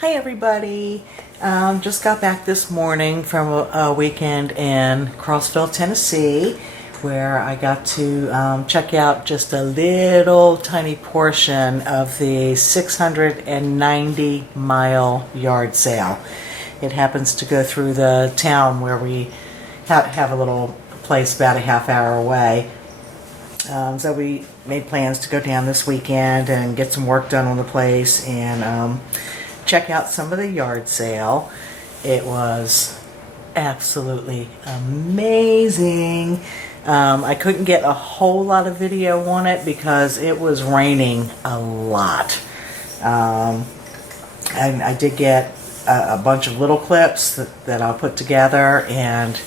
Hi everybody. Just got back this morning from a weekend in Crossville, Tennessee, where I got to check out just a little tiny portion of the 690-mile yard sale. It happens to go through the town where we have a little place about a half hour away. So we made plans to go down this weekend and get some work done on the place and check out some of the yard sale. It was absolutely amazing. I couldn't get a whole lot of video on it because it was raining a lot. And I did get a bunch of little clips that I'll put together, and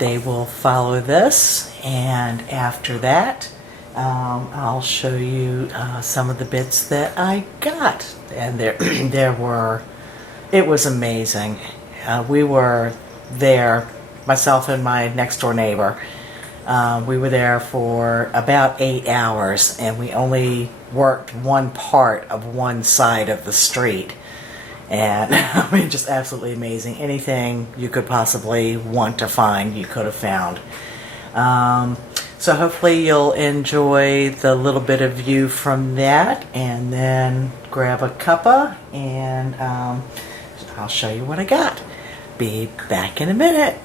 they will follow this, and after that I'll show you some of the bits that I got. And it was amazing. We were there, myself and my next door neighbor. We were there for about 8 hours, and we only worked one part of one side of the street. And I mean, just absolutely amazing. Anything you could possibly want to find, you could have found. So hopefully you'll enjoy the little bit of view from that, and then grab a cuppa, and I'll show you what I got. Be back in a minute.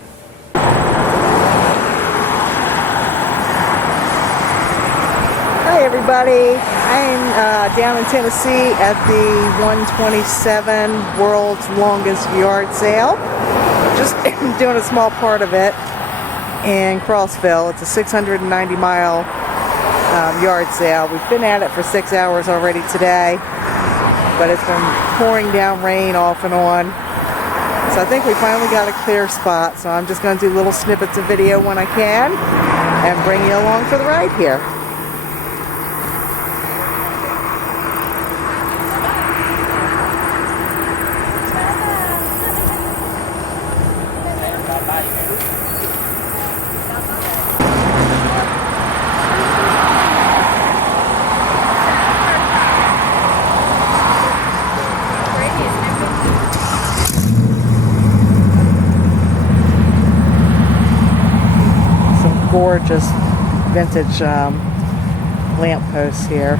Hi everybody. I'm down in Tennessee at the 127 World's Longest Yard Sale. Just doing a small part of it in Crossville. It's a 690-mile yard sale. We've been at it for 6 hours already today, but it's been pouring down rain off and on. So I think we finally got a clear spot, so I'm just going to do little snippets of video when I can and bring you along for the ride here. Gorgeous vintage lamp posts here.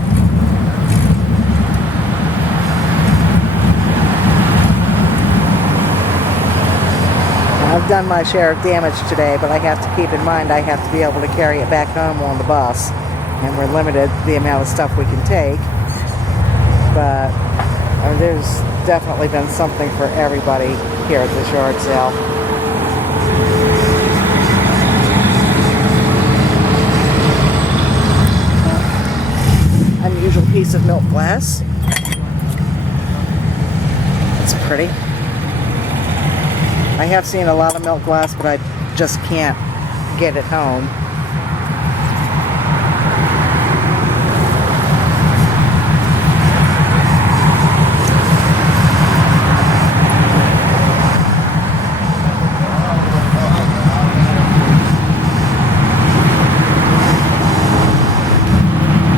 I've done my share of damage today, but I have to keep in mind I have to be able to carry it back home on the bus, and we're limited the amount of stuff we can take. But there's definitely been something for everybody here at this yard sale. Unusual piece of milk glass. It's pretty. I have seen a lot of milk glass, but I just can't get it home.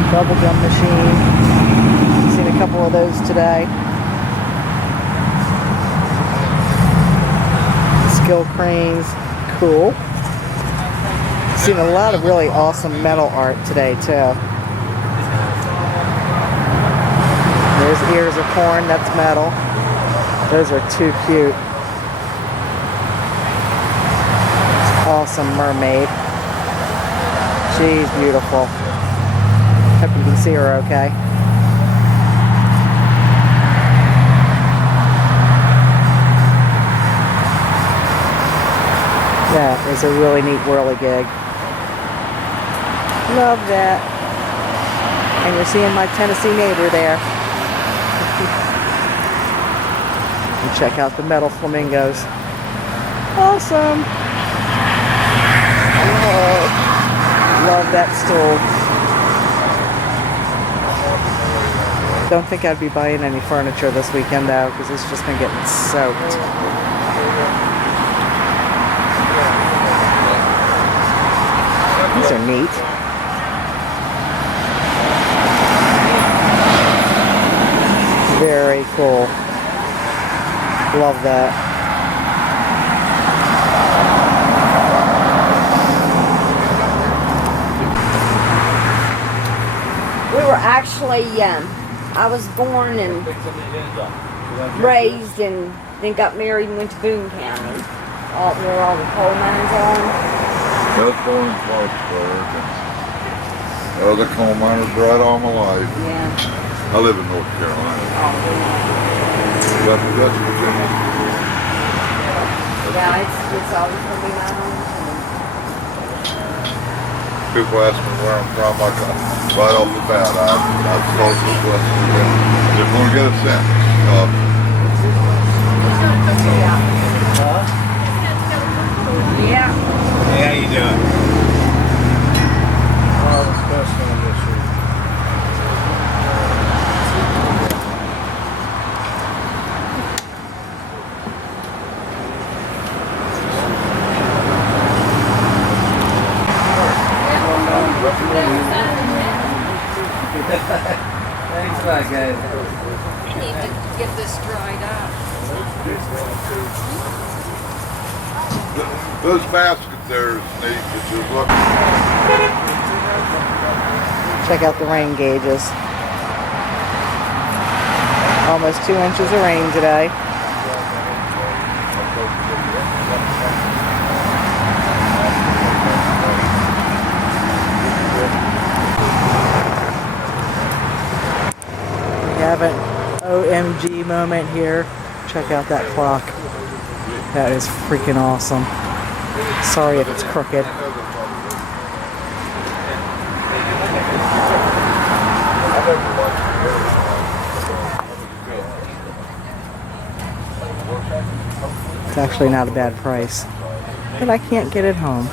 Bubblegum machine. Seen a couple of those today. Skill cranes. Cool. Seen a lot of really awesome metal art today too. There's ears of corn. That's metal. Those are too cute. Awesome mermaid. She's beautiful. Hope you can see her okay. That is a really neat whirligig. Love that. And you're seeing my Tennessee neighbor there. And check out the metal flamingos. Awesome. Oh, love that stool. Don't think I'd be buying any furniture this weekend though, because it's just been getting soaked. These are neat. Very cool. Love that. We were actually, I was born and raised and then got married and went to Boone County. Where all the coal mines are. I was born in Clarksburg, and other coal miners right all my life. Yeah. I live in North Carolina. That's Virginia. Yeah, it's always going to be my home. People ask me where I'm from, I got right off the bat, I'm close to West Virginia. Just want to get a sense. Yeah. Hey, how you doing? Oh, it's best on this year. Thanks a lot, guys. We need to get this dried up. This basket there is neat, if you look. Check out the rain gauges. Almost 2 inches of rain today. We have an OMG moment here. Check out that clock. That is freaking awesome. Sorry if it's crooked. It's actually not a bad price, but I can't get it home.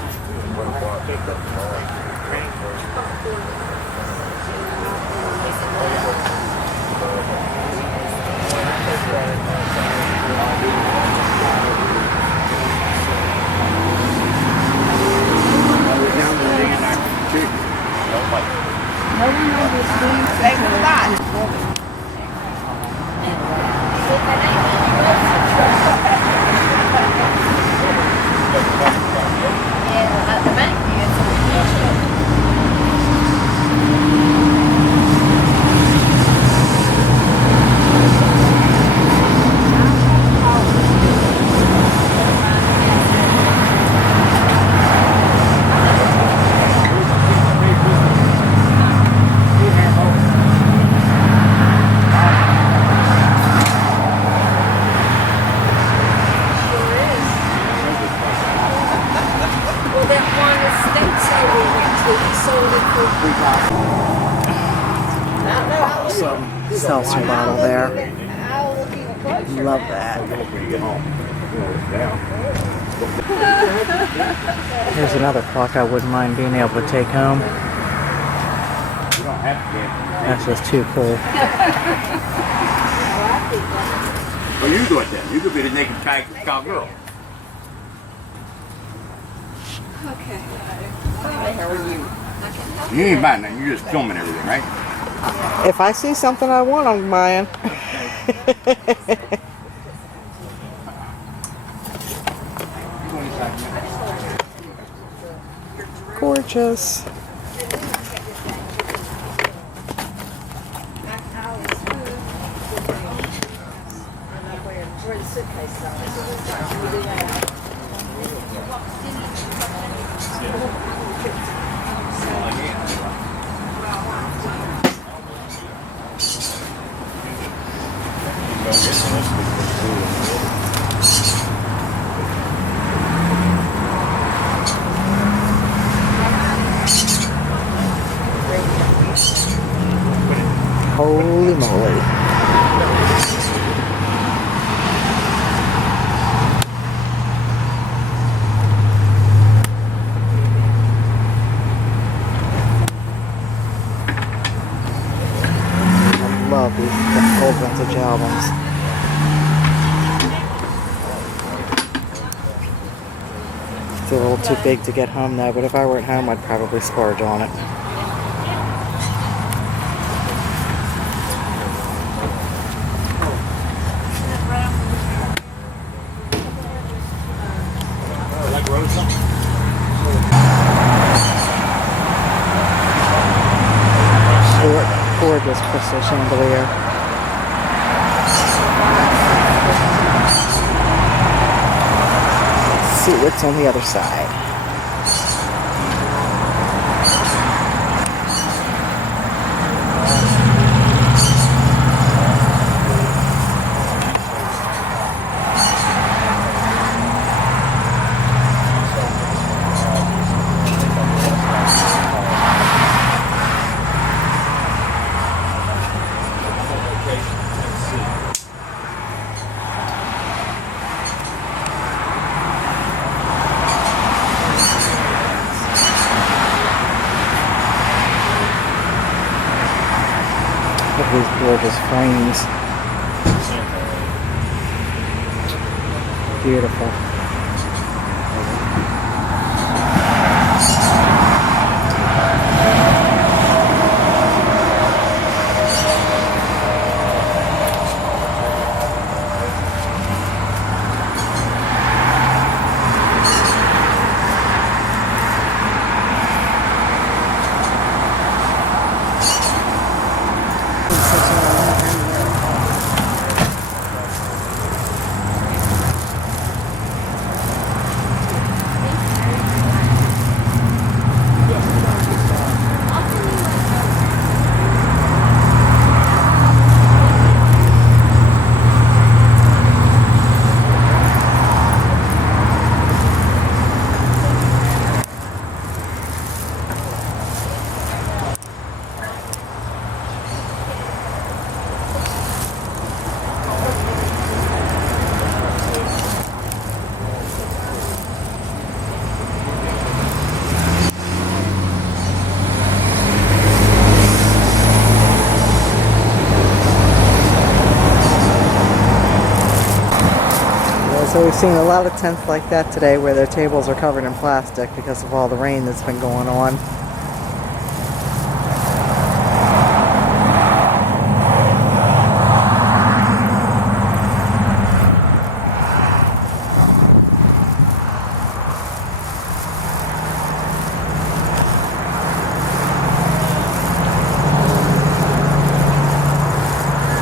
Seltzer bottle there. Love that. Here's another clock I wouldn't mind being able to take home. That's just too cool. Well, you do it then. You could be the naked cowgirl. Okay. How are you? You ain't buying nothing. You're just filming everything, right? If I see something I want, I'm buying. Gorgeous. Holy moly. I love these old vintage albums. It's a little too big to get home though, but if I were at home, I'd probably splurge on it. this crystal chandelier. Let's see what's on the other side. Look at these gorgeous frames. Beautiful. So we've seen a lot of tents like that today where their tables are covered in plastic because of all the rain that's been going on.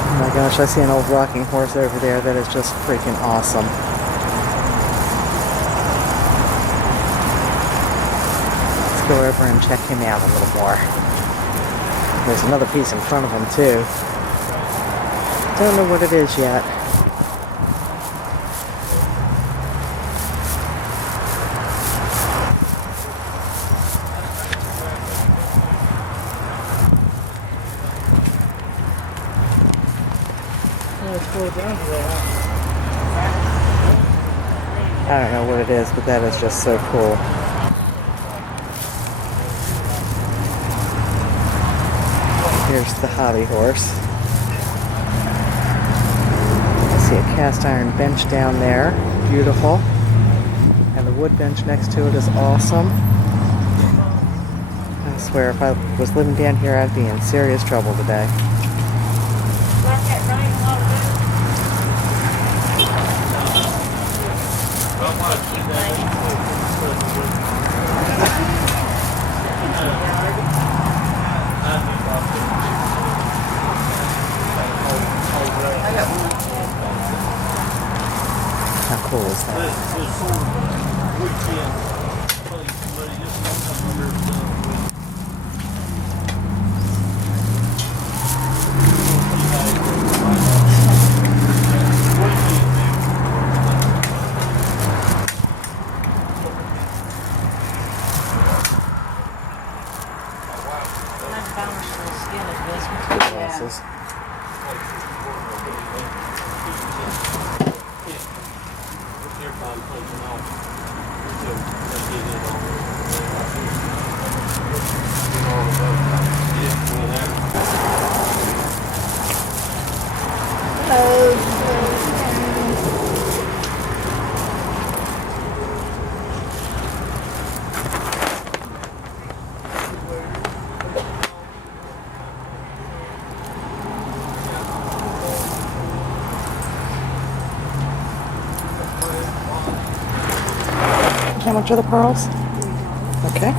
Oh my gosh, I see an old rocking horse over there that is just freaking awesome. Go over and check him out a little more. There's another piece in front of him too. Don't know what it is yet. I don't know what it is, but that is just so cool. Here's the hobby horse. I see a cast iron bench down there. Beautiful. And the wood bench next to it is awesome. I swear if I was living down here, I'd be in serious trouble today. How cool is that? Glasses. How much are the pearls? Okay.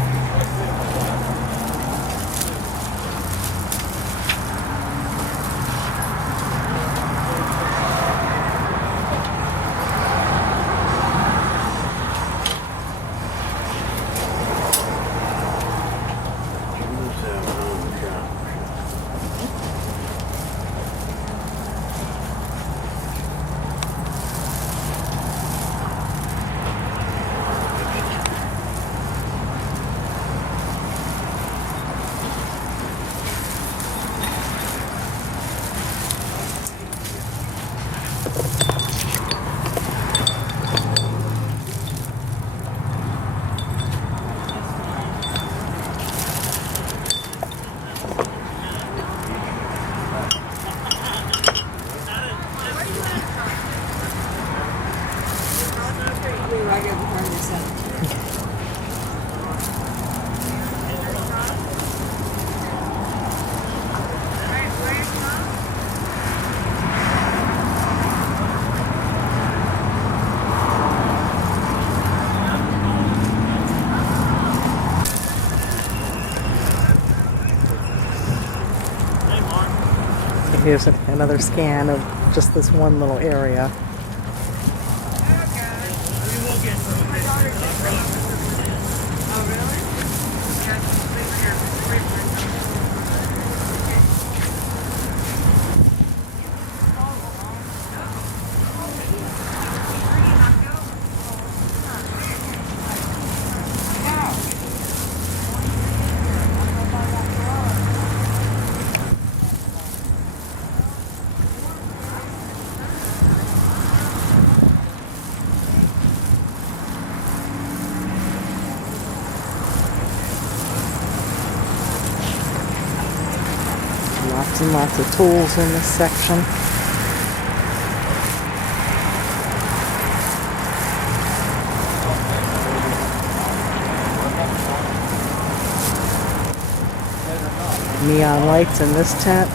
Here's another scan of just this one little area. Lots and lots of tools in this section. Neon lights in this tent.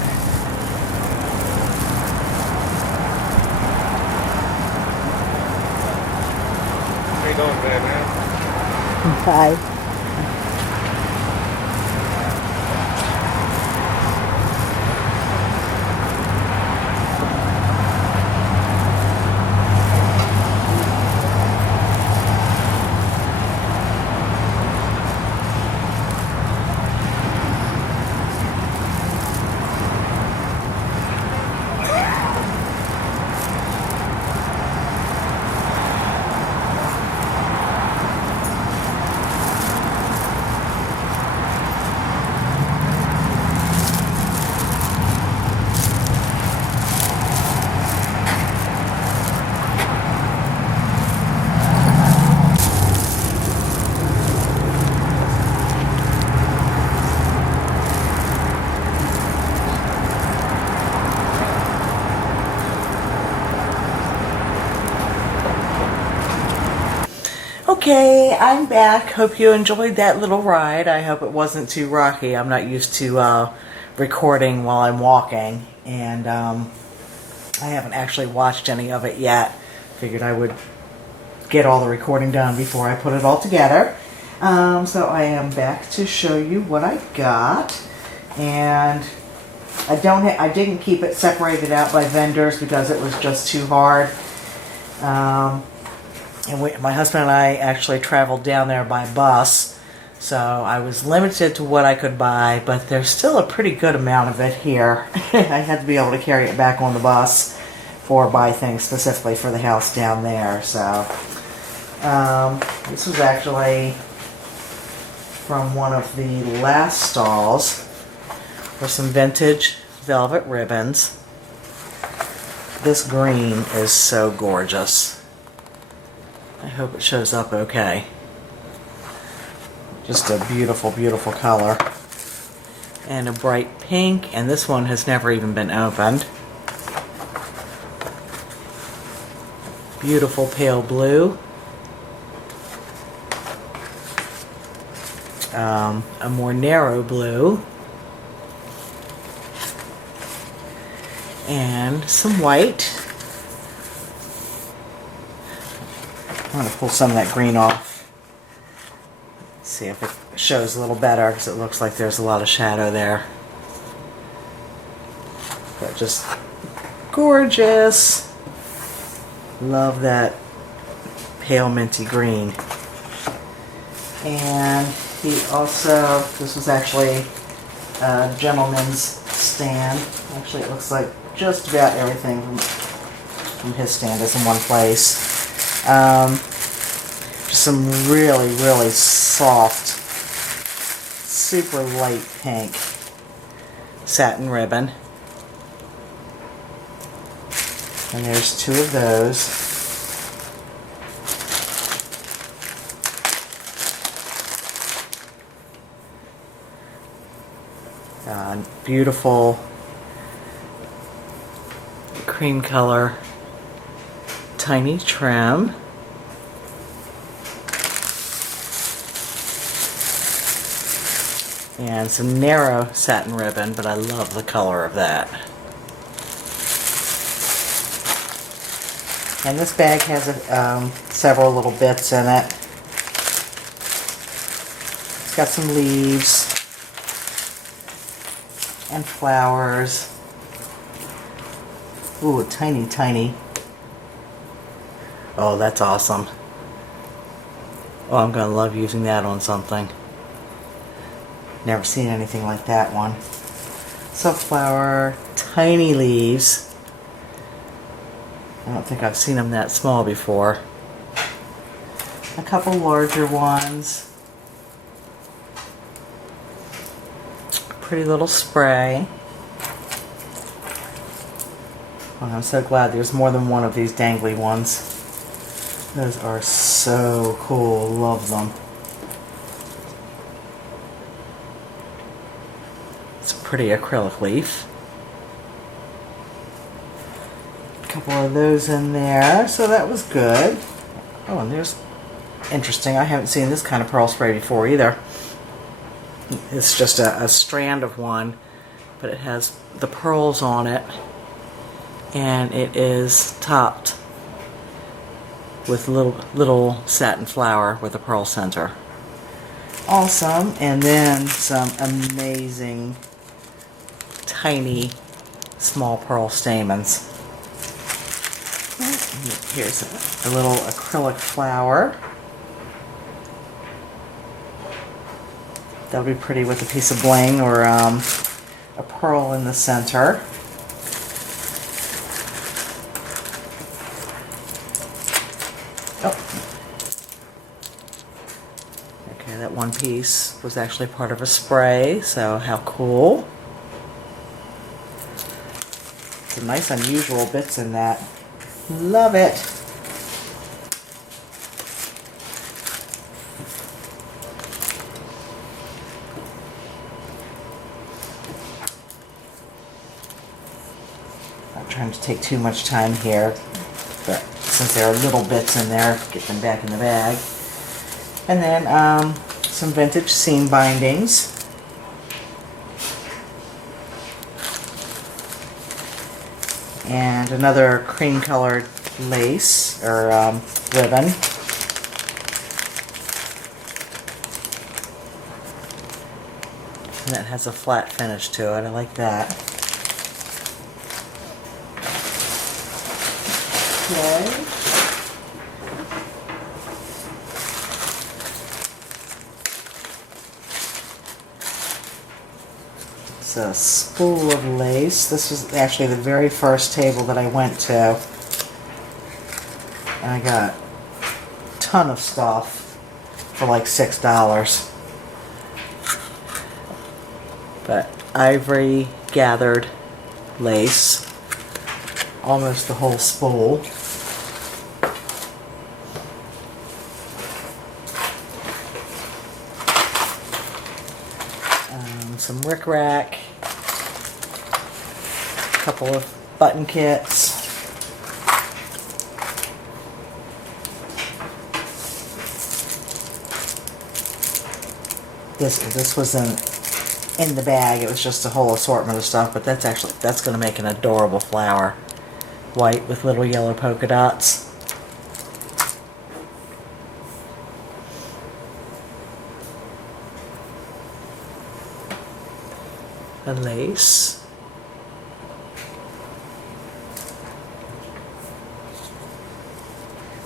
How you doing, man? Bye. Okay, I'm back. Hope you enjoyed that little ride. I hope it wasn't too rocky. I'm not used to recording while I'm walking, and I haven't actually watched any of it yet. Figured I would get all the recording done before I put it all together. So I am back to show you what I got, and I didn't keep it separated out by vendors because it was just too hard. And my husband and I actually traveled down there by bus, so I was limited to what I could buy, but there's still a pretty good amount of it here. I had to be able to carry it back on the bus or buy things specifically for the house down there. So this was actually from one of the last stalls for some vintage velvet ribbons. This green is so gorgeous. I hope it shows up okay. Just a beautiful, beautiful color. And a bright pink, and this one has never even been opened. Beautiful pale blue. A more narrow blue. And some white. I'm going to pull some of that green off. See if it shows a little better, because it looks like there's a lot of shadow there. But just gorgeous. Love that pale minty green. And he also, this was actually a gentleman's stand. Actually, it looks like just about everything from his stand is in one place. Just some really, really soft, super light pink satin ribbon. And there's two of those. Beautiful cream color tiny trim. And some narrow satin ribbon, but I love the color of that. And this bag has several little bits in it. It's got some leaves and flowers. Ooh, a tiny, tiny. Oh, that's awesome. Oh, I'm gonna love using that on something. Never seen anything like that one. Sunflower, tiny leaves. I don't think I've seen them that small before. A couple larger ones. Pretty little spray. Oh, I'm so glad there's more than one of these dangly ones. Those are so cool. Love them. It's a pretty acrylic leaf. A couple of those in there, so that was good. Oh, and there's interesting. I haven't seen this kind of pearl spray before either. It's just a strand of one, but it has the pearls on it, and it is topped with little satin flower with a pearl center. Awesome. And then some amazing tiny small pearl stamens. Here's a little acrylic flower. That'll be pretty with a piece of bling or a pearl in the center. Oh. Okay, that one piece was actually part of a spray, so how cool. Some nice unusual bits in that. Love it. Not trying to take too much time here, but since there are little bits in there, get them back in the bag. And then some vintage seam bindings. And another cream colored lace or ribbon. And that has a flat finish to it. I like that. Okay. It's a spool of lace. This was actually the very first table that I went to. And I got a ton of stuff for like $6. But ivory gathered lace. Almost the whole spool. Some rickrack, a couple of button kits, this wasn't in the bag, it was just a whole assortment of stuff, but that's going to make an adorable flower. White with little yellow polka dots. A lace.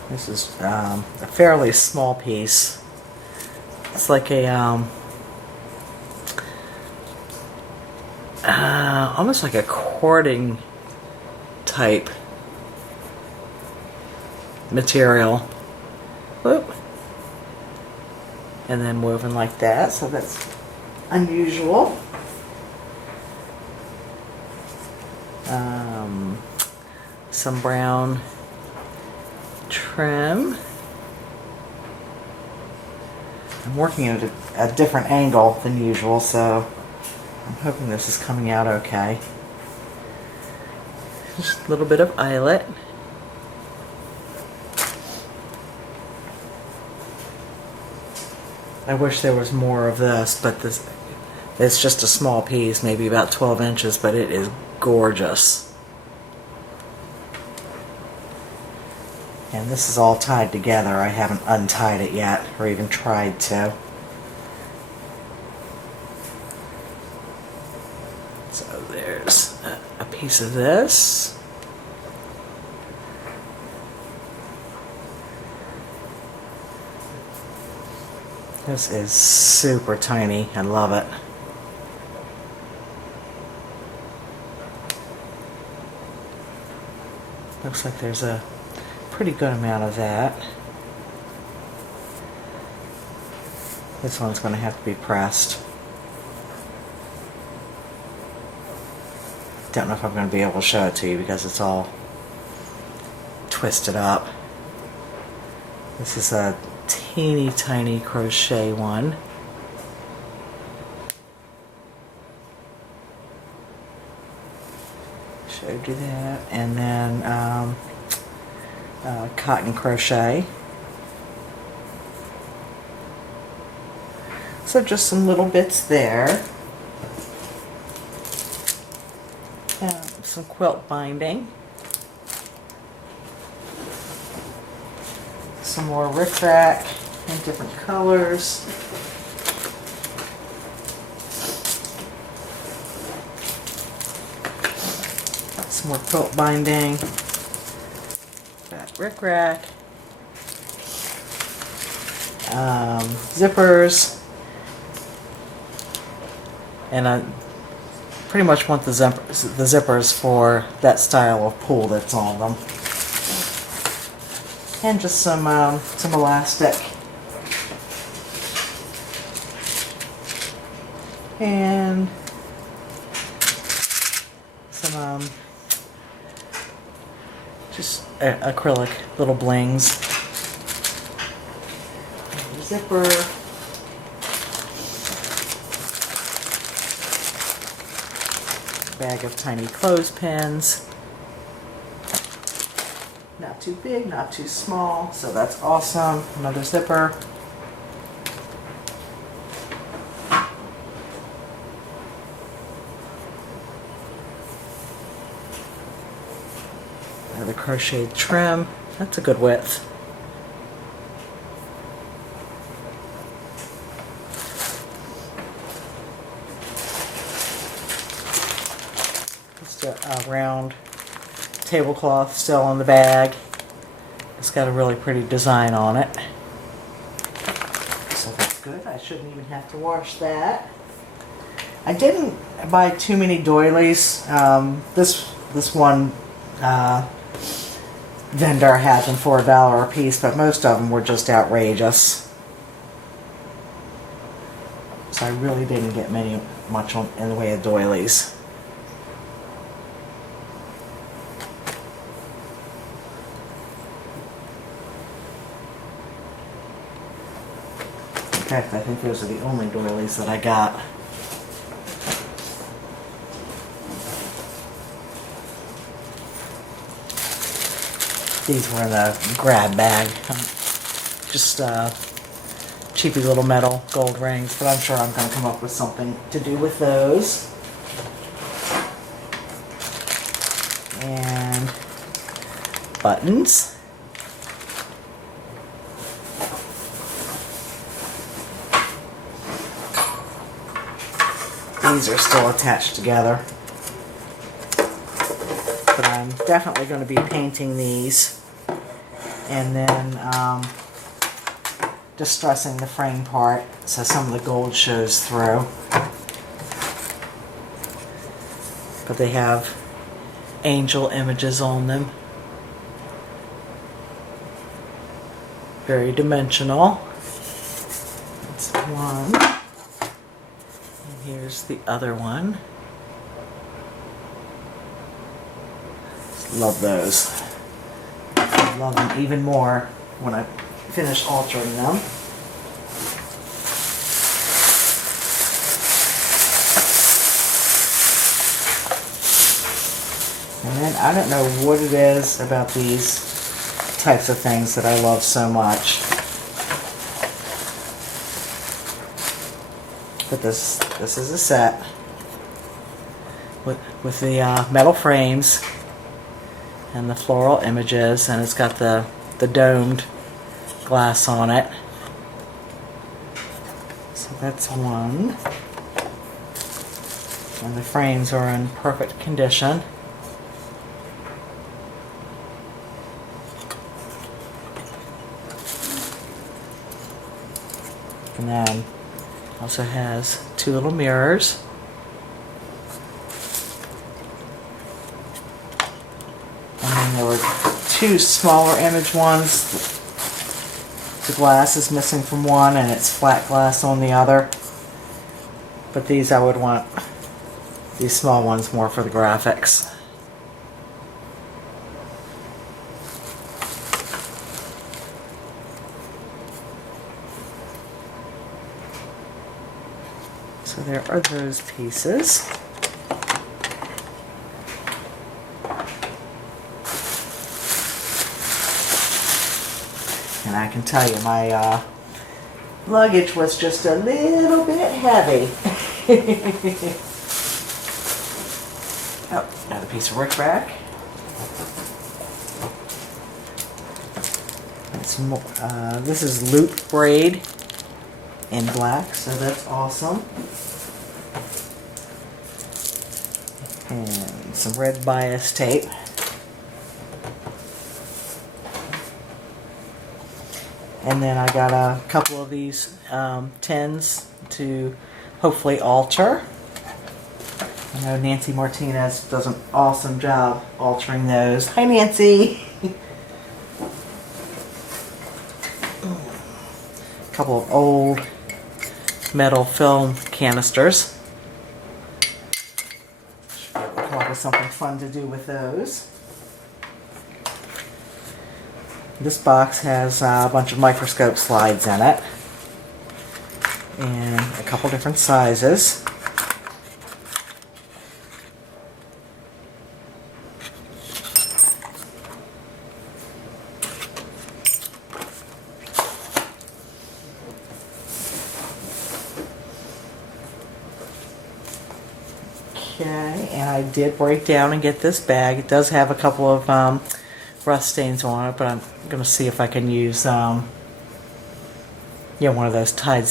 This is a fairly small piece. It's like a almost like a cording type material. Whoop. And then woven like that, so that's unusual. Some brown trim. I'm working at a different angle than usual, so I'm hoping this is coming out okay. Just a little bit of eyelet. I wish there was more of this, but it's just a small piece, maybe about 12 inches, but it is gorgeous. And this is all tied together. I haven't untied it yet, or even tried to. So there's a piece of this. This is super tiny. I love it. Looks like there's a pretty good amount of that. This one's going to have to be pressed. Don't know if I'm going to be able to show it to you because it's all twisted up. This is a teeny tiny crochet one. Showed you that. And then cotton crochet. So just some little bits there. Some quilt binding. Some more rickrack in different colors. Some more quilt binding. Got rickrack. Zippers. And I pretty much want the zippers for that style of pull that's on them. And just some elastic. And some just acrylic little blings. Zipper. Bag of tiny clothespins. Not too big, not too small, so that's awesome. Another zipper. Another crocheted trim. That's a good width. Just a round tablecloth still on the bag. It's got a really pretty design on it. So that's good. I shouldn't even have to wash that. I didn't buy too many doilies. This one vendor had them for $1 a piece, but most of them were just outrageous. So I really didn't get much in the way of doilies. In fact, I think those are the only doilies that I got. These were in the grab bag. Just cheapy little metal gold rings, but I'm sure I'm going to come up with something to do with those. And buttons. These are still attached together. But I'm definitely going to be painting these and then distressing the frame part so some of the gold shows through. But they have angel images on them. Very dimensional. That's one. And here's the other one. Love those. I love them even more when I finish altering them. And then I don't know what it is about these types of things that I love so much. But this is a set with the metal frames and the floral images, and it's got the domed glass on it. So that's one. And the frames are in perfect condition. And then also has 2 little mirrors. And then there were 2 smaller image ones. The glass is missing from one and it's flat glass on the other. But these I would want, these small ones, more for the graphics. So there are those pieces. And I can tell you, my luggage was just a little bit heavy. Oh, another piece of rickrack. It's more, this is loop braid in black, so that's awesome. And some red bias tape. And then I got a couple of these tins to hopefully alter. I know Nancy Martinez does an awesome job altering those. Hi, Nancy! A couple of old metal film canisters. Should be able to come up with something fun to do with those. This box has a bunch of microscope slides in it. And a couple different sizes. Okay, and I did break down and get this bag. It does have a couple of rust stains on it, but I'm going to see if I can use one of those Tide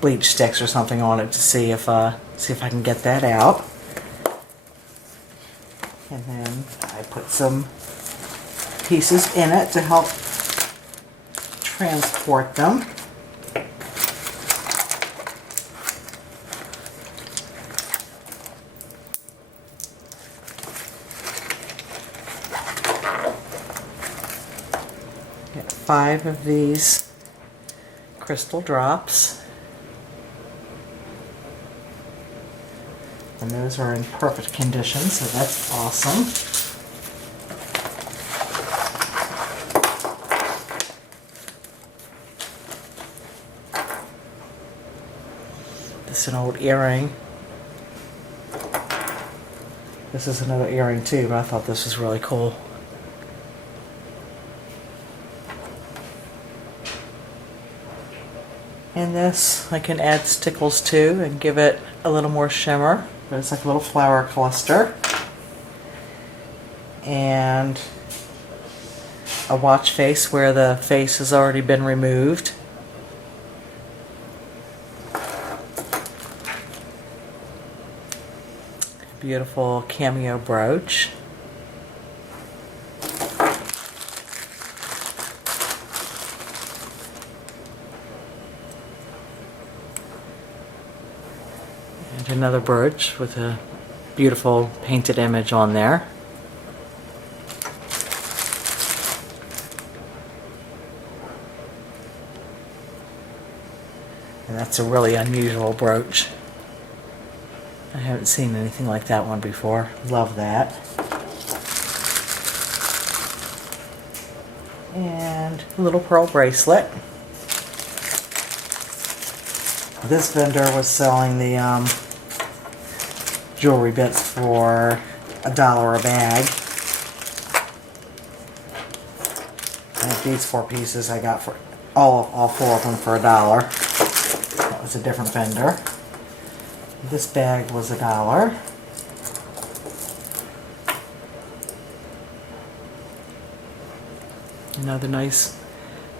bleach sticks or something on it to see if I can get that out. And then I put some pieces in it to help transport them. Got 5 of these crystal drops. And those are in perfect condition, so that's awesome. This is an old earring. This is another earring too, but I thought this was really cool. And this I can add stickles to and give it a little more shimmer. But it's like a little flower cluster. And a watch face where the face has already been removed. Beautiful cameo brooch. And another brooch with a beautiful painted image on there. And that's a really unusual brooch. I haven't seen anything like that one before. Love that. And a little pearl bracelet. This vendor was selling the jewelry bits for $1 a bag. And these 4 pieces I got for all 4 of them for $1. That was a different vendor. This bag was $1. Another nice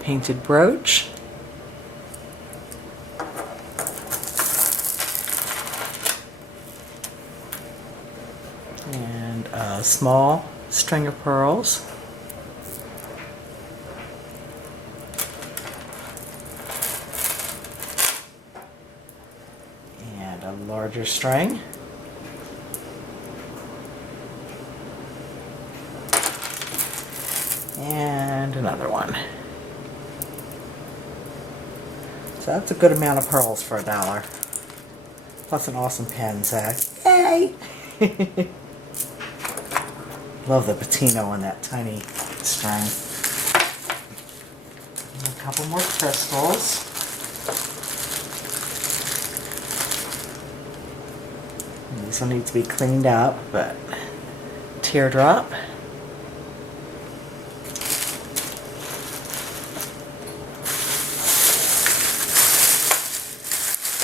painted brooch. And a small string of pearls. larger string. And another one. So that's a good amount of pearls for $1. Plus an awesome pen, so yay! Love the patino on that tiny string. And a couple more crystals. And these will need to be cleaned up, but teardrop.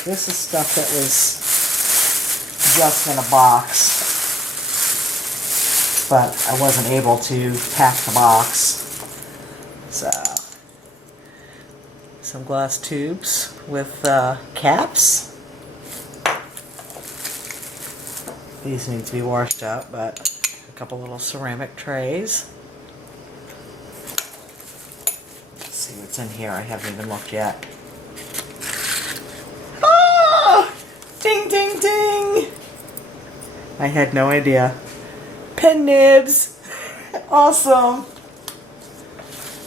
This is stuff that was just in a box, but I wasn't able to pack the box. So, some glass tubes with caps. These need to be washed up, but a couple little ceramic trays. Let's see what's in here. I haven't even looked yet. Ding, ding, ding! I had no idea. Pen nibs! Awesome!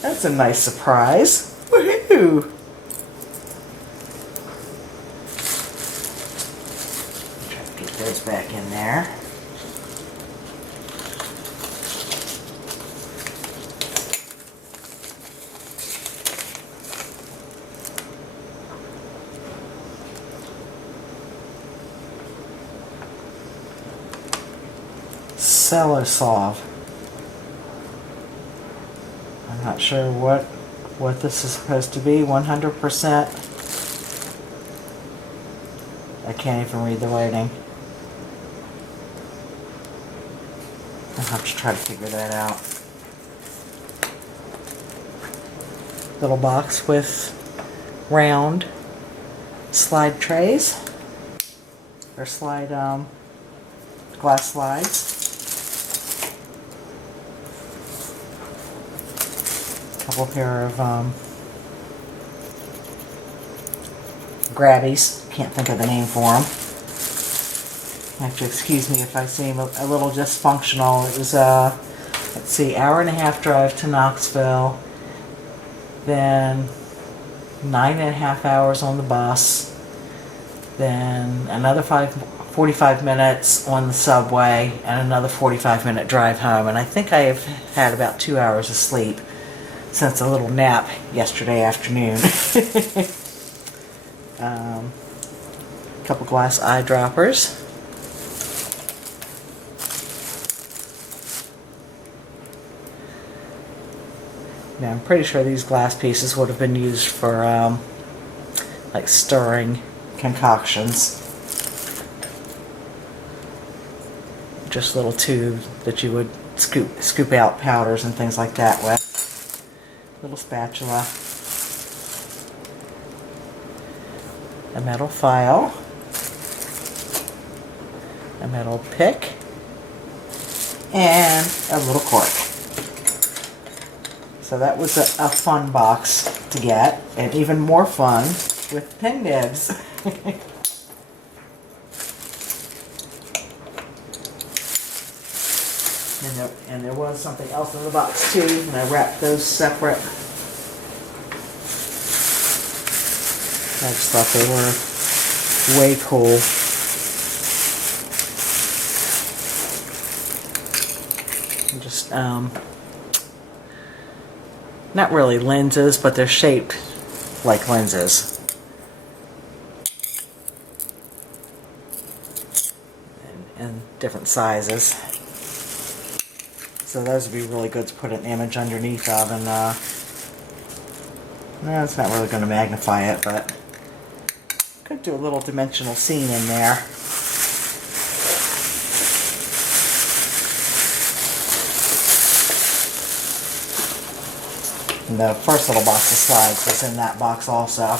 That's a nice surprise. Woohoo! Try to get those back in there. Cellar Solve. I'm not sure what this is supposed to be. 100%. I can't even read the writing. I'll have to try to figure that out. Little box with round slide trays. Or slide glass slides. Couple pair of grabbies. Can't think of the name for them. You have to excuse me if I seem a little dysfunctional. It was let's see, hour-and-a-half drive to Knoxville, then 9.5 hours on the bus, then another 45 minutes on the subway, and another 45-minute drive home. And I think I have had about 2 hours of sleep since a little nap yesterday afternoon. A couple glass eyedroppers. Now I'm pretty sure these glass pieces would have been used for like stirring concoctions. Just little tubes that you would scoop out powders and things like that with. Little spatula, a metal file, a metal pick, and a little cork. So that was a fun box to get, and even more fun with pen nibs. And there was something else in the box too, and I wrapped those separate. I just thought they were way cool. And just, not really lenses, but they're shaped like lenses. And different sizes. So those would be really good to put an image underneath of, and no, it's not really going to magnify it, but could do a little dimensional scene in there. And the first little box of slides was in that box also.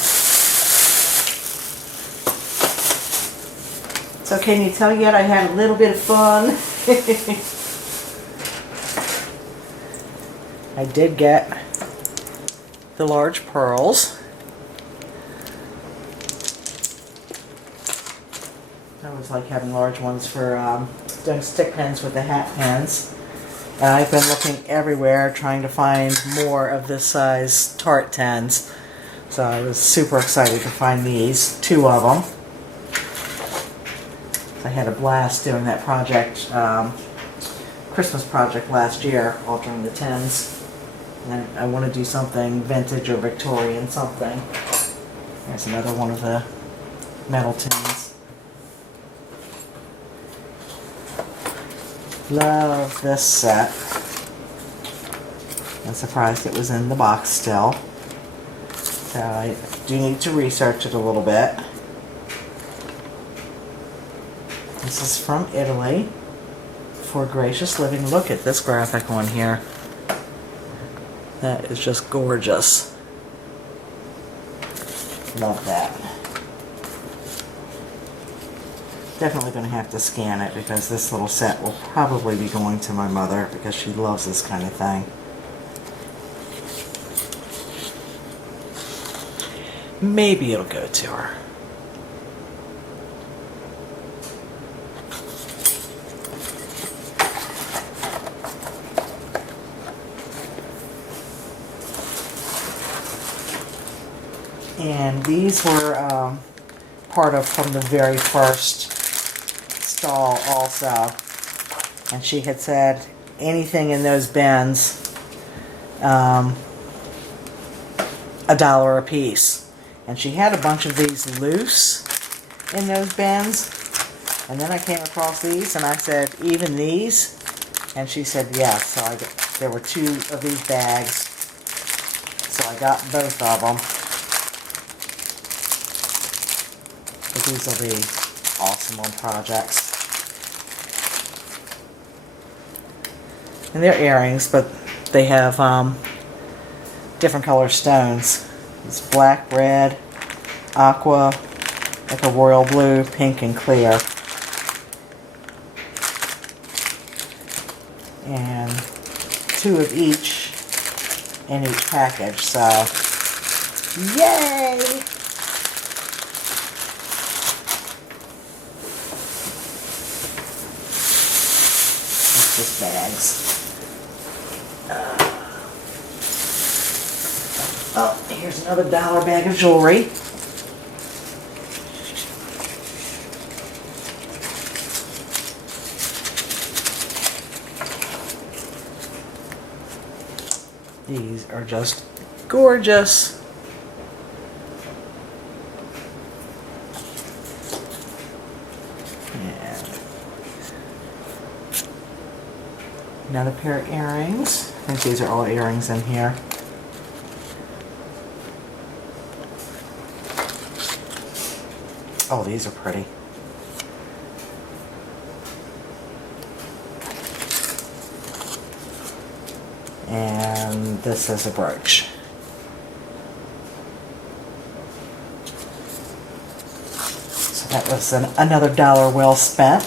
So can you tell yet I had a little bit of fun? I did get the large pearls. Oh, always like having large ones for doing stick pins with the hat pins. I've been looking everywhere trying to find more of this size tart tins. So I was super excited to find these, 2 of them. I had a blast doing that project, Christmas project last year, altering the tins. And I want to do something vintage or Victorian something. There's another one of the metal tins. Love this set. I'm surprised it was in the box still. So I do need to research it a little bit. This is from Italy for Gracious Living. Look at this graphic on here. That is just gorgeous. Love that. Definitely going to have to scan it because this little set will probably be going to my mother because she loves this kind of thing. Maybe it'll go to her. And these were part of from the very first stall also. And she had said anything in those bins, $1 a piece. And she had a bunch of these loose in those bins. And then I came across these and I said, even these? And she said, yes. So there were 2 of these bags. So I got both of them. But these will be awesome on projects. And they're earrings, but they have different color stones. It's black, red, aqua, like a royal blue, pink, and clear. And 2 of each in each package, so yay! It's just bags. Oh, here's another $1 bag of jewelry. These are just gorgeous. And another pair of earrings. I think these are all earrings in here. Oh, these are pretty. And this is a brooch. So that was another $1 well spent.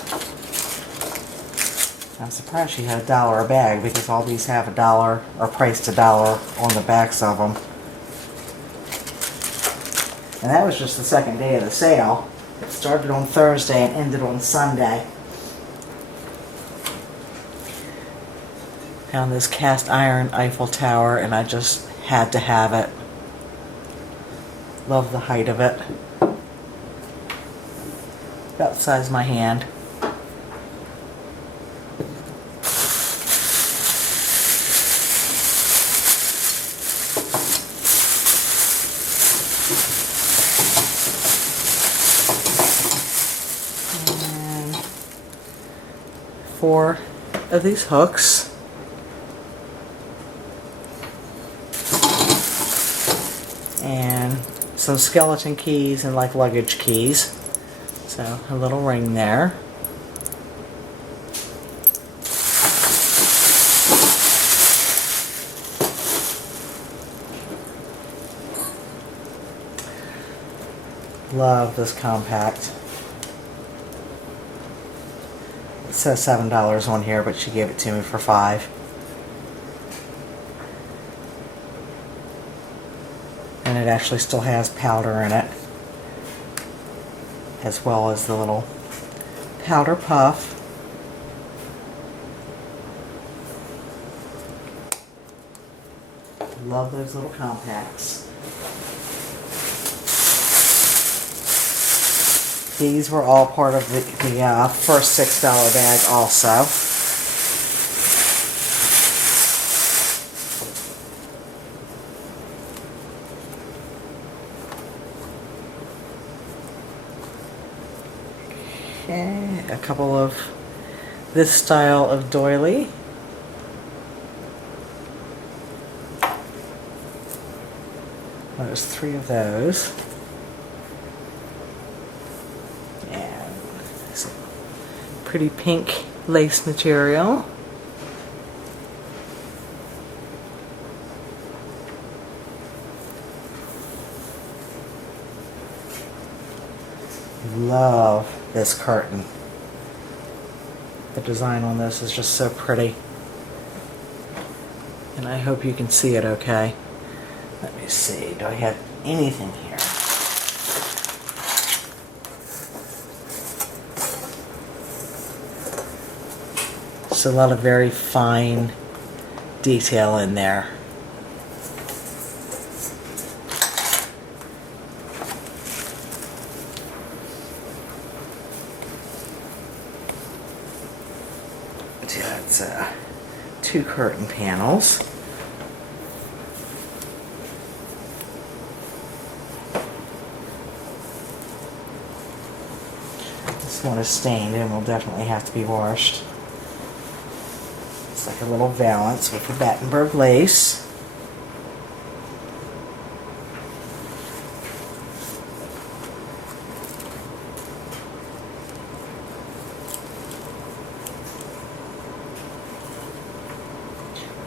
I'm surprised she had $1 a bag because all these have $1 or priced $1 on the backs of them. And that was just the second day of the sale. It started on Thursday and ended on Sunday. Found this cast iron Eiffel Tower and I just had to have it. Love the height of it. About the size of my hand. And 4 of these hooks. And some skeleton keys and like luggage keys. So a little ring there. Love this compact. It says $7 on here, but she gave it to me for $5. And it actually still has powder in it, as well as the little powder puff. Love those little compacts. These were all part of the first $6 bag also. Okay, a couple of this style of doily. There's 3 of those. And some pretty pink lace material. Love this curtain. The design on this is just so pretty. And I hope you can see it okay. Let me see, do I have anything here? Just a lot of very fine detail in there. Yeah, it's 2 curtain panels. This one is stained and will definitely have to be washed. It's like a little valance with the Battenberg lace.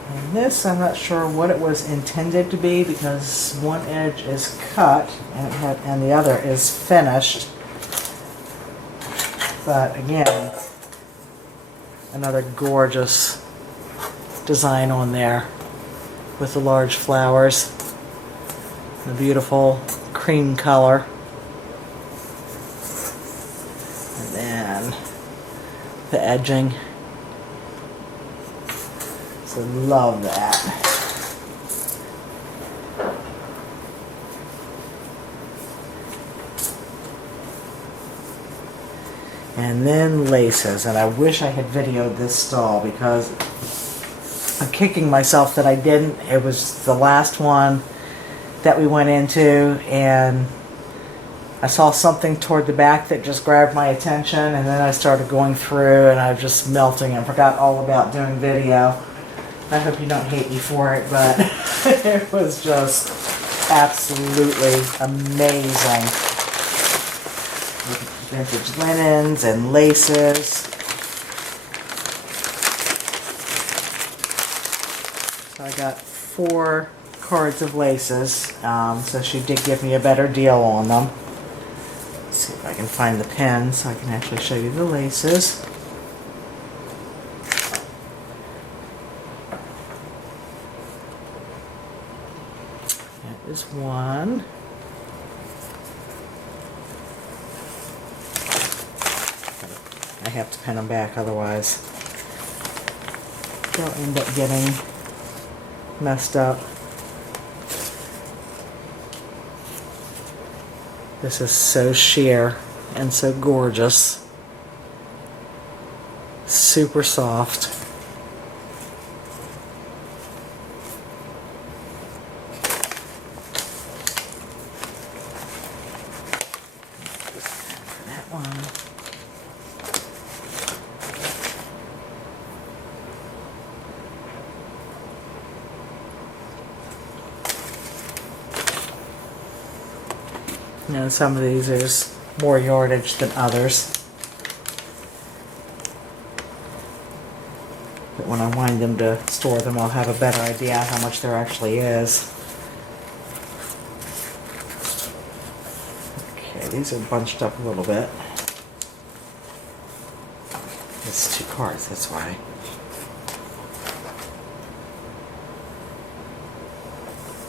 And this, I'm not sure what it was intended to be because one edge is cut and the other is finished. But again, another gorgeous design on there with the large flowers, the beautiful cream color, and then the edging. So love that. And then laces, and I wish I had videoed this stall because I'm kicking myself that I didn't. It was the last one that we went into, and I saw something toward the back that just grabbed my attention, and then I started going through and I was just melting and forgot all about doing video. I hope you don't hate me for it, but it was just absolutely amazing. Vintage linens and laces. So I got 4 cards of laces, so she did give me a better deal on them. Let's see if I can find the pen so I can actually show you the laces. That is one. I have to pin them back, otherwise they'll end up getting messed up. This is so sheer and so gorgeous. Super soft. That one. You know, some of these there's more yardage than others. But when I wind them to store them, I'll have a better idea how much there actually is. Okay, these are bunched up a little bit. It's 2 cards, that's why.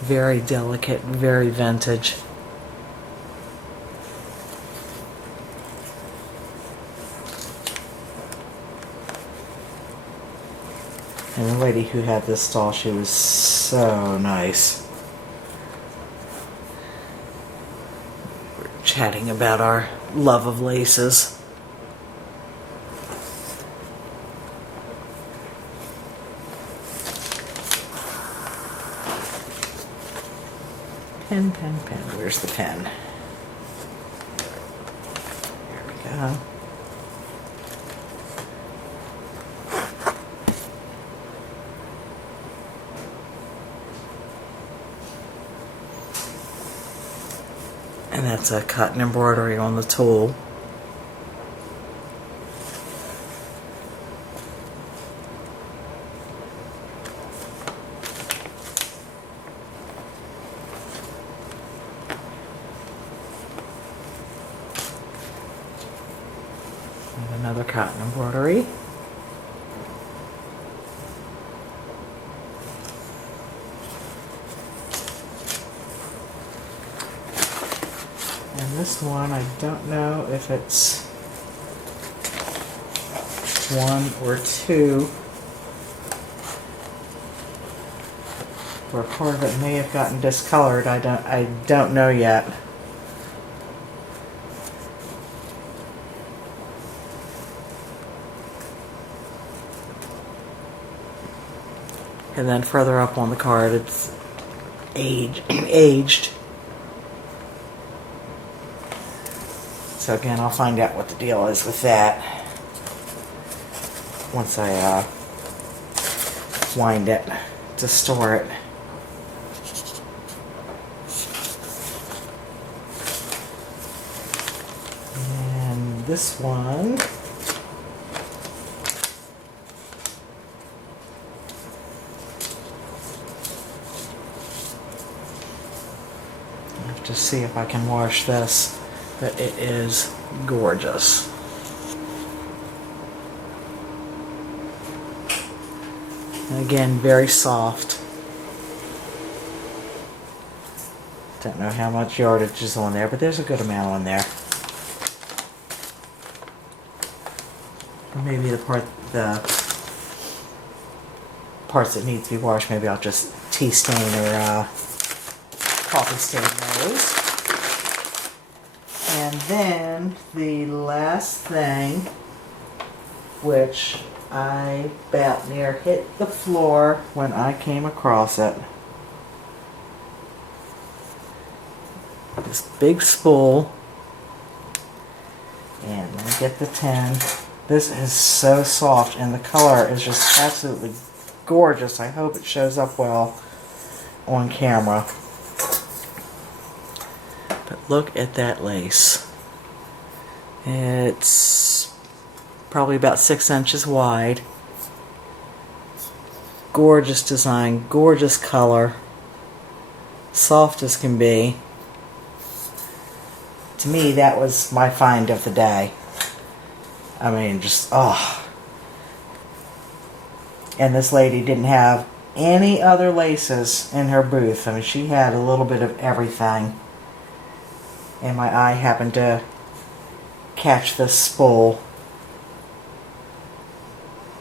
Very delicate, very vintage. And the lady who had this stall, she was so nice. We're chatting about our love of laces. Pen, pen, pen. Where's the pen? There we go. And that's a cotton embroidery on the tool. And another cotton embroidery. And this one, I don't know if it's 1 or 2. Or part of it may have gotten discolored. I don't know yet. And then further up on the card, it's aged. So again, I'll find out what the deal is with that once I wind it to store it. And this one, I have to see if I can wash this. But it is gorgeous. And again, very soft. Don't know how much yardage is on there, but there's a good amount on there. Or maybe the parts that need to be washed, maybe I'll just tea stain or coffee stain those. And then the last thing, which I about near hit the floor when I came across it. This big spool. And let me get the tin. This is so soft and the color is just absolutely gorgeous. I hope it shows up well on camera. But look at that lace. It's probably about 6 inches wide. Gorgeous design, gorgeous color. Soft as can be. To me, that was my find of the day. I mean, just, oh. And this lady didn't have any other laces in her booth. I mean, she had a little bit of everything. And my eye happened to catch this spool.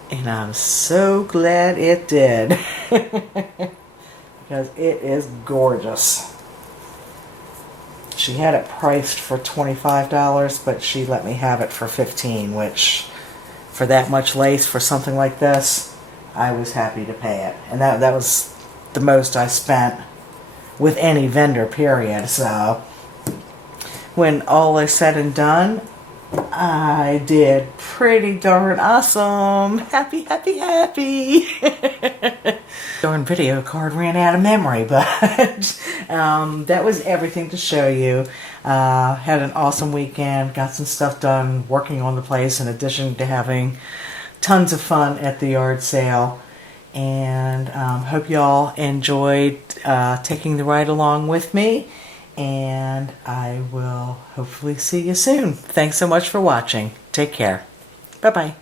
And I'm so glad it did. Because it is gorgeous. She had it priced for $25, but she let me have it for $15, which for that much lace for something like this, I was happy to pay it. And that was the most I spent with any vendor, period. So when all is said and done, I did pretty darn awesome. Happy, happy, happy. Darn video card ran out of memory, but that was everything to show you. Had an awesome weekend, got some stuff done working on the place in addition to having tons of fun at the yard sale. And hope y'all enjoyed taking the ride along with me. And I will hopefully see you soon. Thanks so much for watching. Take care. Bye-bye.